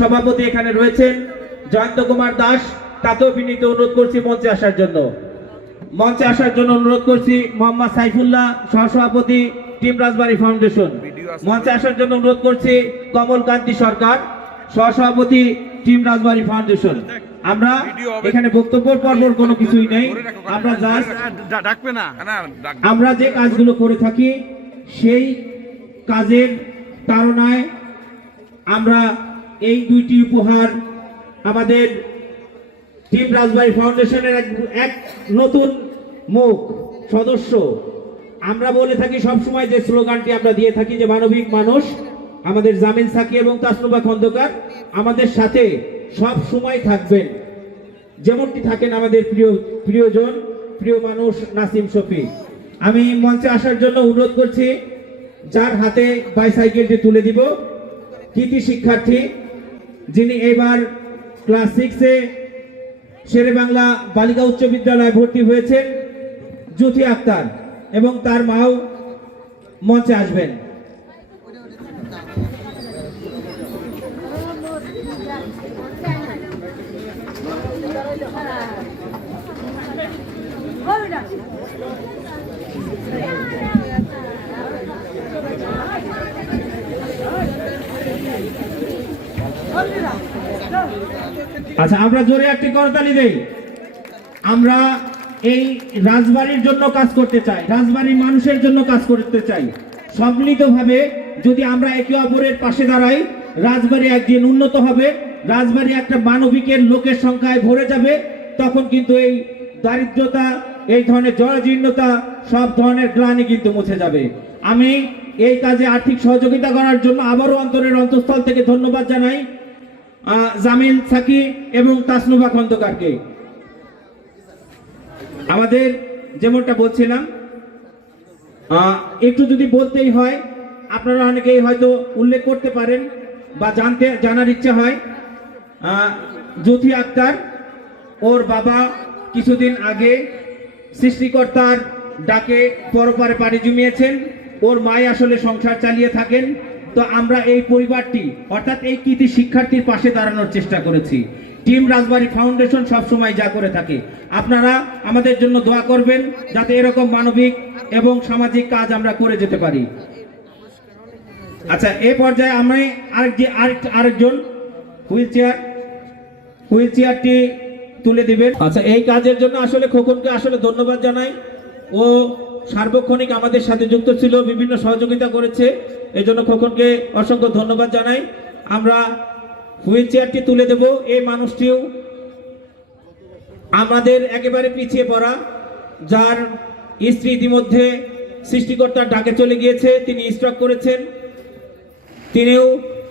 সভাপতি এখানে রয়েছেন জয়ন্ত কুমার দাস, তাকেও বিনীত অনুরোধ করছি মঞ্চে আসার জন্য। মঞ্চে আসার জন্য অনুরোধ করছি মোহাম্মদ সাইফুল্লাহ, সহসভাপতি টিম রাজবাড়ী ফাউন্ডেশন। মঞ্চে আসার জন্য অনুরোধ করছি কমল কান্তি সরকার, সহসভাপতি টিম রাজবাড়ী ফাউন্ডেশন। আমরা এখানে বক্তব্য পর্বর কোনো কিছুই নেই, আমরা জাস্ট আমরা যে কাজগুলো করে থাকি সেই কাজের তাড়নায় আমরা এই দুইটি উপহার আমাদের টিম রাজবাড়ী ফাউন্ডেশনের এক নতুন মুখ সদস্য। আমরা বলে থাকি সবসময় যে স্লোগানটি আমরা দিয়ে থাকি যে মানবিক মানুষ, আমাদের জামিল সাকি এবং তাসনুবা খন্দকার আমাদের সাথে সব সময় থাকবেন, যেমনটি থাকেন আমাদের প্রিয়জন প্রিয় মানুষ নাসিম শফি। আমি মঞ্চে আসার জন্য অনুরোধ করছি, যার হাতে বাইসাইকেলটি তুলে দিব কৃতি শিক্ষার্থী, যিনি এবার ক্লাস 6-এ শেরে বাংলা বালিকা উচ্চ বিদ্যালয়ে ভর্তি হয়েছেন, জ্যোতি আক্তার, এবং তার মাও মঞ্চে আসবেন। আচ্ছা, আমরা জোরে একটি করতালি দেই। আমরা এই রাজবাড়ির জন্য কাজ করতে চাই, রাজবাড়ির মানুষের জন্য কাজ করতে চাই। সম্মিলিতভাবে যদি আমরা একে অপরের পাশে দাঁড়াই, রাজবাড়ি একদিন উন্নত হবে, রাজবাড়ি একটা মানবিকের লোকের সংখ্যায় ভরে যাবে। তখন কিন্তু এই দারিদ্রতা, এই ধরনের জরাজীর্ণতা, সব ধরনের গ্লানি কিন্তু মুছে যাবে। আমি এই কাজে আর্থিক সহযোগিতা করার জন্য আবারও অন্তরের অন্তঃস্থল থেকে ধন্যবাদ জানাই জামিল সাকি এবং তাসনুবা খন্দকারকে। আমাদের যেমনটা বলছিলাম, একটু যদি বলতেই হয়, আপনারা অনেকেই হয়তো উল্লেখ করতে পারেন বা জানার ইচ্ছা হয়, জ্যোতি আক্তার, ওর বাবা কিছুদিন আগে সৃষ্টিকর্তার ডাকে পরপারে পাড়ি জমিয়েছেন, ওর মাই আসলে সংসার চালিয়ে থাকেন। তো আমরা এই পরিবারটি অর্থাৎ এই কৃতি শিক্ষার্থীর পাশে দাঁড়ানোর চেষ্টা করেছি। টিম রাজবাড়ী ফাউন্ডেশন সবসময় যা করে থাকে, আপনারা আমাদের জন্য দোয়া করবেন যাতে এরকম মানবিক এবং সামাজিক কাজ আমরা করে যেতে পারি। আচ্ছা, এই পর্যায়ে আমি আরেকজন হুইল চেয়ারটি তুলে দিবেন। আচ্ছা, এই কাজের জন্য আসলে খোকনকে আসলে ধন্যবাদ জানাই। ও সার্বক্ষণিক আমাদের সাথে যুক্ত ছিল, বিভিন্ন সহযোগিতা করেছে, এই জন্য খোকনকে অসংখ্য ধন্যবাদ জানাই। আমরা হুইল চেয়ারটি তুলে দেব। এই মানুষটিও আমাদের একেবারে পিছিয়ে পড়া, যার স্ত্রী ইতিমধ্যে সৃষ্টিকর্তার ডাকে চলে গিয়েছে, তিনি স্ট্রোক করেছেন, তিনিও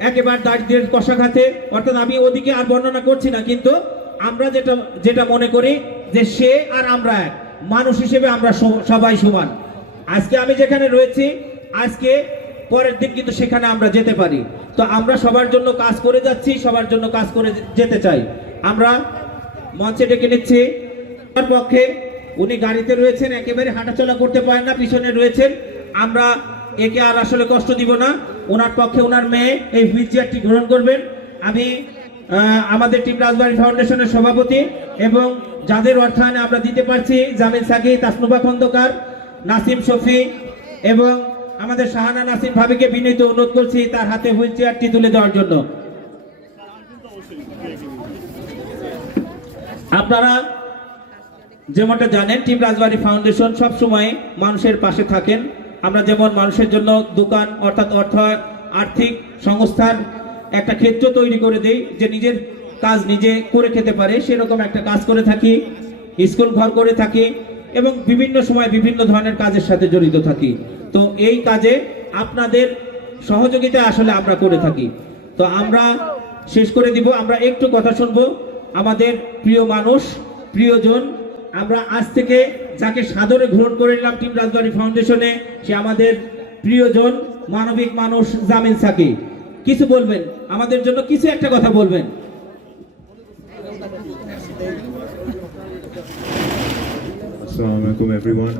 একেবারে দারিদ্র্যের কষাঘাতে। অর্থাৎ আমি ওদিকে আর বর্ণনা করছি না, কিন্তু আমরা যেটা মনে করি যে সে আর আমরা এক মানুষ হিসেবে আমরা সবাই সমান। আজকে আমি যেখানে রয়েছি, আজকে পরের দিন কিন্তু সেখানে আমরা যেতে পারি। তো আমরা সবার জন্য কাজ করে যাচ্ছি, সবার জন্য কাজ করে যেতে চাই। আমরা মঞ্চে ডেকে নিচ্ছি, তার পক্ষে উনি গাড়িতে রয়েছেন, একেবারে হাঁটাচলা করতে পারেন না, পিছনে রয়েছেন। আমরা একে আর আসলে কষ্ট দিব না, ওনার পক্ষে ওনার মেয়ে এই হুইল চেয়ারটি গ্রহণ করবেন। আমি আমাদের টিম রাজবাড়ী ফাউন্ডেশনের সভাপতি এবং যাদের অর্থায়নে আমরা দিতে পারছি, জামিল সাকি, তাসনুবা খন্দকার, নাসিম শফি এবং আমাদের শাহানা নাসিম ভাবিকে বিনীত অনুরোধ করছি তার হাতে হুইল চেয়ারটি তুলে দেওয়ার জন্য। আপনারা যেমনটা জানেন, টিম রাজবাড়ী ফাউন্ডেশন সবসময় মানুষের পাশে থাকেন। আমরা যেমন মানুষের জন্য দোকান অর্থাৎ আর্থিক সংস্থার একটা ক্ষেত্র তৈরি করে দেই, যে নিজের কাজ নিজে করে খেতে পারে, সেরকম একটা কাজ করে থাকি, স্কুল ঘর করে থাকি এবং বিভিন্ন সময় বিভিন্ন ধরনের কাজের সাথে জড়িত থাকি। তো এই কাজে আপনাদের সহযোগিতা আসলে আমরা করে থাকি। তো আমরা শেষ করে দিব, আমরা একটু কথা শুনবো আমাদের প্রিয় মানুষ, প্রিয়জন। আমরা আজ থেকে যাকে সাদরে গ্রহণ করে নিলাম টিম রাজবাড়ী ফাউন্ডেশনে, সে আমাদের প্রিয়জন মানবিক মানুষ জামিল সাকি। কিছু বলবেন আমাদের জন্য, কিছু একটা কথা বলবেন। আসসালামু আলাইকুম এভরিওয়ান।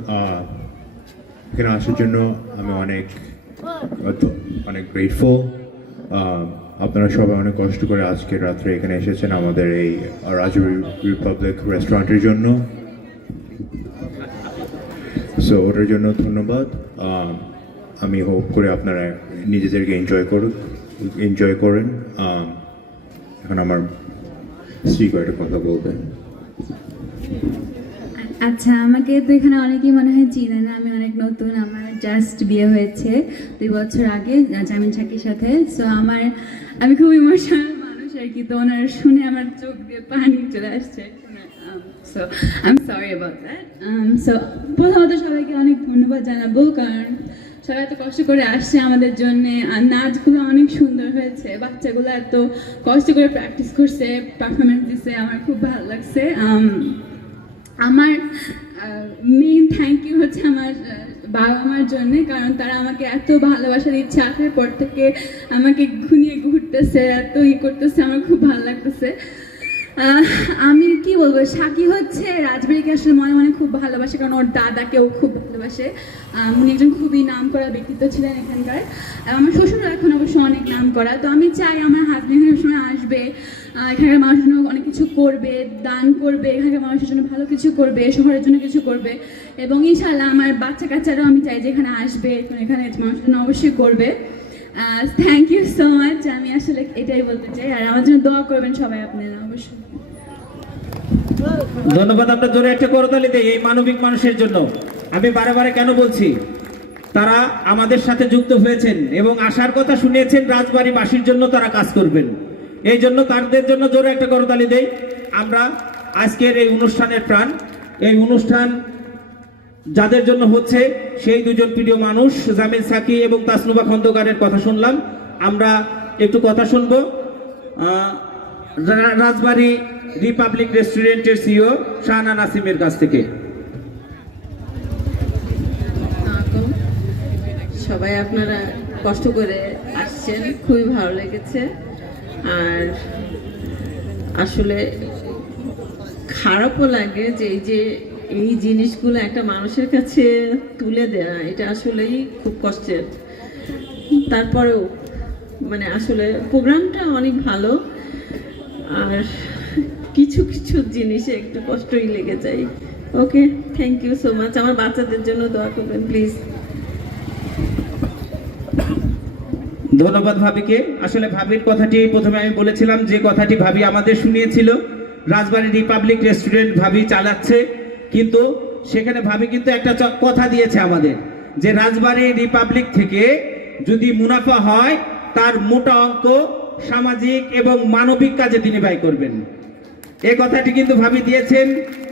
এখানে আসার জন্য আমি অনেক গ্রেটফুল। আপনারা সবাই অনেক কষ্ট করে আজকের রাত্রে এখানে এসেছেন আমাদের এই রাজবাড়ি রিপাবলিক রেস্টুরেন্টের জন্য। সো ওটার জন্য ধন্যবাদ। আমি হোপ করে আপনারা নিজেদেরকে এনজয় করেন। এখন আমার স্ত্রী কয়েকটা কথা বলবেন। আচ্ছা, আমাকে তো এখানে অনেকেই মনে হয় চিনে না, আমি অনেক নতুন, আমার জাস্ট বিয়ে হয়েছে 2 বছর আগে জামিন সাকির সাথে। সো আমি খুব ইমোশনাল মানুষ আর কি, তো ওনার শুনে আমার চোখ দিয়ে পানি চলে আসছে। So I am sorry about that. So প্রথমত সবাইকে অনেক ধন্যবাদ জানাবো, কারণ সবাই এত কষ্ট করে আসছে আমাদের জন্য, আর নাচগুলো অনেক সুন্দর হয়েছে, বাচ্চাগুলো এত কষ্ট করে প্র্যাকটিস করছে, পারফরমেন্স দিচ্ছে, আমার খুব ভালো লাগছে। আমার মেইন থ্যাংক ইউ হচ্ছে আমার বাবা মার জন্যে, কারণ তারা আমাকে এত ভালোবাসা দিচ্ছে, আসার পর থেকে আমাকে ঘুরিয়ে ঘুরতেছে, এত করতেছে, আমার খুব ভালো লাগতেছে। আমি কি বলবো, সাকি হচ্ছে রাজবাড়িকে আসলে মনে মনে খুব ভালোবাসে, কারণ ওর দাদাকেও খুব ভালোবাসে। উনি একজন খুবই নাম করা ব্যক্তিত্ব ছিলেন এখানকার। আমার শ্বশুরও এখন অবশ্য অনেক নাম করা। তো আমি চাই আমার হাজবেন্ড এখানে সময় আসবে, এখানকার মানুষের জন্য অনেক কিছু করবে, দান করবে, এখানকার মানুষের জন্য ভালো কিছু করবে, শহরের জন্য কিছু করবে, এবং ইনশাআল্লাহ আমার বাচ্চা কাচ্চারাও আমি চাই যে এখানে আসবে, এখানে মানুষের জন্য অবশ্যই করবে। থ্যাংক ইউ সো মাচ, আমি আসলে এটাই বলতে চাই। আর আমার জন্য দোয়া করবেন সবাই আপনারা অবশ্যই। ধন্যবাদ। আপনার জোরে একটা করতালি দেই এই মানবিক মানুষের জন্য। আমি বারে কেন বলছি, তারা আমাদের সাথে যুক্ত হয়েছেন এবং আসার কথা শুনিয়েছেন, রাজবাড়িবাসীর জন্য তারা কাজ করবেন। এই জন্য তাদের জন্য জোরে একটা করতালি দেই। আমরা আজকের এই অনুষ্ঠানের প্রাণ, এই অনুষ্ঠান যাদের জন্য হচ্ছে সেই দুজন প্রিয় মানুষ জামিল সাকি এবং তাসনুবা খন্দকারের কথা শুনলাম। আমরা একটু কথা শুনবো রাজবাড়ি রিপাবলিক রেস্টুরেন্টের সিইও শাহানা নাসিমের কাছ থেকে। সবাই আপনারা কষ্ট করে আসছেন, খুবই ভালো লেগেছে। আর আসলে খারাপও লাগে যে এই জিনিসগুলো একটা মানুষের কাছে তুলে দেয়া, এটা আসলেই খুব কষ্টের। তারপরেও মানে আসলে প্রোগ্রামটা অনেক ভালো, আর কিছু জিনিসে একটু কষ্টই লেগে যায়। ওকে, থ্যাংক ইউ সো মাচ। আমার বাচ্চাদের জন্য দোয়া করবেন প্লিজ। ধন্যবাদ ভাবিকে। আসলে ভাবির কথাটি প্রথমে আমি বলেছিলাম, যে কথাটি ভাবি আমাদের শুনিয়েছিল, রাজবাড়ি রিপাবলিক রেস্টুরেন্ট ভাবি চালাচ্ছে, কিন্তু সেখানে ভাবি কিন্তু একটা কথা দিয়েছে আমাদের, যে রাজবাড়ি রিপাবলিক থেকে যদি মুনাফা হয় তার মোটা অঙ্ক সামাজিক এবং মানবিক কাজে তিনি ব্যয় করবেন। এই কথাটি কিন্তু ভাবি দিয়েছেন,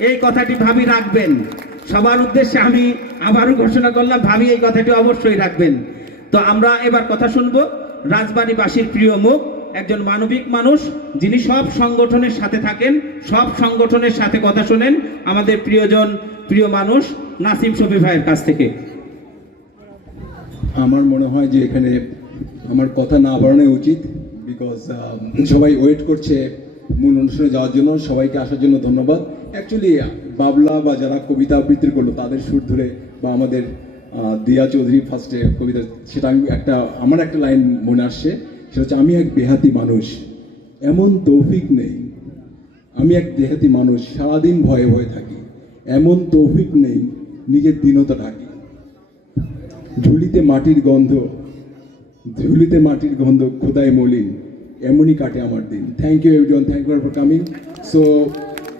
এই কথাটি ভাবি রাখবেন। সবার উদ্দেশ্যে আমি আবারও ঘোষণা করলাম, ভাবি এই কথাটি অবশ্যই রাখবেন। তো আমরা এবার কথা শুনবো রাজবাড়িবাসীর প্রিয় মুখ, একজন মানবিক মানুষ যিনি সব সংগঠনের সাথে থাকেন, সব সংগঠনের সাথে কথা শোনেন, আমাদের প্রিয় মানুষ নাসিম শফি ভাইয়ের কাছ থেকে। আমার মনে হয় যে এখানে আমার কথা না বাড়ানো উচিত, বিকজ সবাই ওয়েট করছে মূল অনুষ্ঠানে যাওয়ার জন্য। সবাইকে আসার জন্য ধন্যবাদ। অ্যাকচুয়ালি বাবলা বা যারা কবিতা আবৃত্তি করলো তাদের সুর ধরে, বা আমাদের দিয়া চৌধুরী ফার্স্টে কবিতা, সেটা আমার একটা লাইন মনে আসছে, সেটা হচ্ছে, আমি এক দেহাতি মানুষ, এমন তৌফিক নেই। আমি এক দেহাতি মানুষ, সারাদিন ভয়ে ভয়ে থাকি, এমন তৌফিক নেই, নিজের দীনতা ঢাকি। ঝুলিতে মাটির গন্ধ খোদায় মলিন, এমনই কাটে আমার দিন। Thank you everyone, thank you for coming. So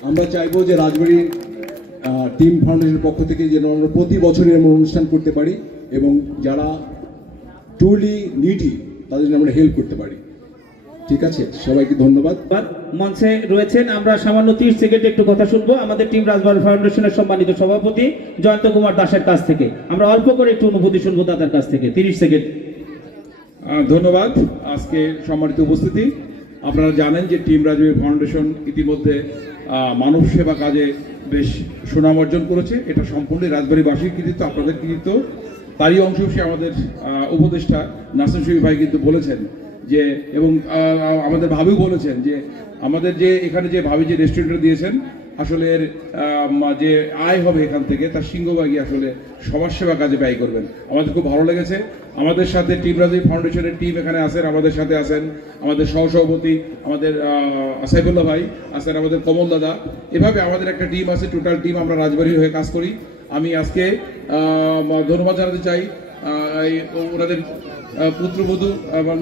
আমরা চাইবো যে রাজবাড়ির টিম ফাউন্ডেশনের পক্ষ থেকে যেন আমরা প্রতি বছরই এমন অনুষ্ঠান করতে পারি, এবং যারা ট্রুলি নিডি তাদের জন্য আমরা হেল্প করতে পারি। ঠিক আছে, সবাইকে ধন্যবাদ। মঞ্চে রয়েছেন, আমরা সামান্য 30 সেকেন্ড একটু কথা শুনবো আমাদের টিম রাজবাড়ি ফাউন্ডেশনের সম্মানিত সভাপতি জয়ন্ত কুমার দাসের কাছ থেকে। আমরা অল্প করে একটু অনুভূতি শুনবো তাদের কাছ থেকে। 30 সেকেন্ড। ধন্যবাদ। আজকে সম্মানিত উপস্থিতি, আপনারা জানেন যে টিম রাজবাড়ি ফাউন্ডেশন ইতিমধ্যে মানব সেবা কাজে বেশ সুনাম অর্জন করেছে। এটা সম্পূর্ণ রাজবাড়িবাসীর কৃতিত্ব, আপনাদের কৃতিত্ব। তারই অংশ হিসেবে আমাদের উপদেষ্টা নাসিম শফি ভাই কিন্তু বলেছেন যে, এবং আমাদের ভাবিও বলেছেন যে আমাদের যে এখানে যে ভাবি যে রেস্টুরেন্টটা দিয়েছেন, আসলে এর যে আয় হবে এখান থেকে তার সিংহভাগই আসলে সমাজ সেবা কাজে ব্যয় করবেন। আমাদের খুব ভালো লেগেছে। আমাদের সাথে টিম রাজীব ফাউন্ডেশনের টিম এখানে আছেন, আমাদের সাথে আছেন আমাদের সহসভাপতি আমাদের সাইফুল্লাহ ভাই আছেন, আমাদের কমল দাদা, এভাবে আমাদের একটা টিম আছে, টোটাল টিম আমরা রাজবাড়ী হয়ে কাজ করি। আমি আজকে ধন্যবাদ জানাতে চাই ওনাদের পুত্রবধূ এবং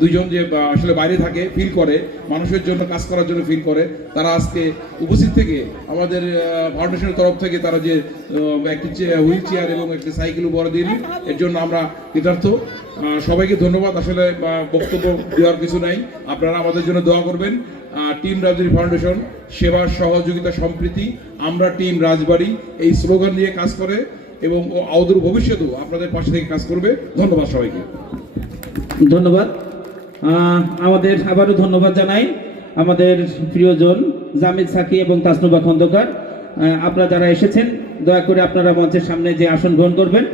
দুইজন যে আসলে বাইরে থাকে, ফিল করে মানুষের জন্য কাজ করার জন্য ফিল করে, তারা আজকে উপস্থিত থেকে আমাদের ফাউন্ডেশনের তরফ থেকে তারা যে একটি হুইল চেয়ার এবং একটি সাইকেল উপহার দিন, এর জন্য আমরা কৃতার্থ। সবাইকে ধন্যবাদ। আসলে বক্তব্য দেওয়ার কিছু নাই, আপনারা আমাদের জন্য দোয়া করবেন। টিম রাজবাড়ী ফাউন্ডেশন সেবা সহযোগিতা সম্প্রীতি আমরা টিম রাজবাড়ী এই স্লোগান নিয়ে কাজ করে এবং অদূর ভবিষ্যতেও আপনাদের পাশে থেকে কাজ করবে। ধন্যবাদ সবাইকে। ধন্যবাদ। আমাদের আবারও ধন্যবাদ জানাই আমাদের প্রিয়জন জামিল সাকি এবং তাসনুবা খন্দকার। আপনারা যারা এসেছেন দয়া করে আপনারা মঞ্চের সামনে যে আসন গ্রহণ করবেন।